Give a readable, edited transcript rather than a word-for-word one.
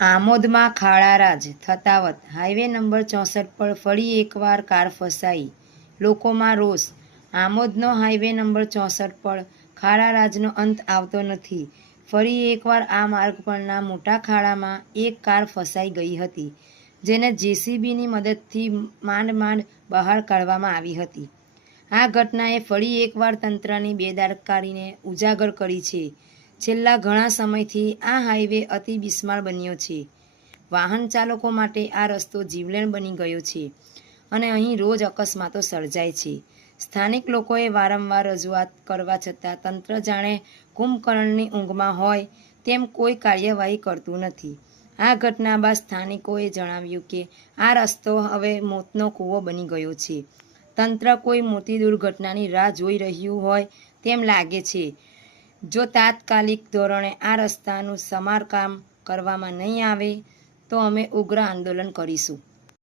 આમોદમાં ખાડારાજ થતાવત highway number 64 પર ફરી એકવાર કાર ફસાઈ, લોકોમાં રોષ. આમોદનો હાઈવે નંબર 64 પર ખાડારાજનો અંત આવતો નથી. ફરી એકવાર આ માર્ગ પરના મોટા ખાડામાં એક કાર ફસાઈ ગઈ હતી, જેને જેસીબીની મદદથી માંડ બહાર કાઢવામાં આવી હતી. આ ઘટનાએ ફરી એકવાર તંત્રની બેદરકારીને ઉજાગર કરી છે. છેલ્લા ઘણા સમયથી આ હાઈવે અતિ બિસ્માર બન્યો છે. વાહન ચાલકો માટે આ રસ્તો જીવલેણ બની ગયો છે અને અહીં રોજ અકસ્માતો સર્જાય છે. સ્થાનિક લોકોએ વારંવાર રજૂઆત કરવા છતાં તંત્ર જાણે કુંભકર્ણની ઊંઘમાં હોય તેમ કોઈ કાર્યવાહી કરતું નથી. આ ઘટના બાદ સ્થાનિકોએ જણાવ્યું કે આ રસ્તો હવે મોતનો કૂવો બની ગયો છે. તંત્ર કોઈ મોટી દુર્ઘટનાની રાહ જોઈ રહ્યું હોય તેમ લાગે છે. જો તાત્કાલિક ધોરણે આ રસ્તાનું સમારકામ કરવામાં નહીં આવે તો અમે ઉગ્ર આંદોલન કરીશું.